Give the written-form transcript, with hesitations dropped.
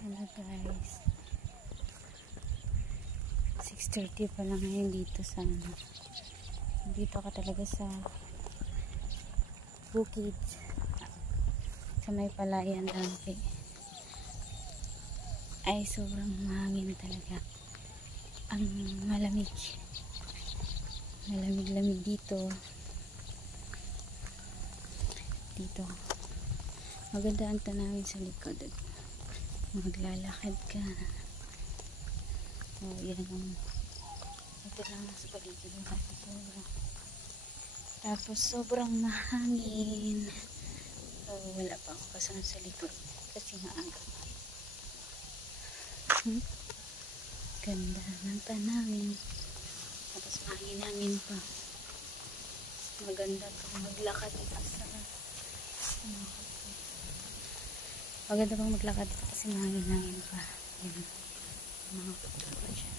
Hello guys, 6:30 pa lang ngayon dito sa dito ka talaga sa bukid sa may Palayan Lampi. Ay sobrang mahangin talaga, ang malamig dito maganda ang tanawin sa likod. Maglalakad ka. Yan ang ito lang sa paligid ng kapitulong. Tapos sobrang mahangin. Wala pa ako kasama sa likod kasi maaga pa. Ganda ng tanawin. Tapos mahangin-hangin pa. Maganda pang maglakad dito sa maganda pang maglakad dito kasi mahangin-hangin pa. Yan. Mga pagkakasya.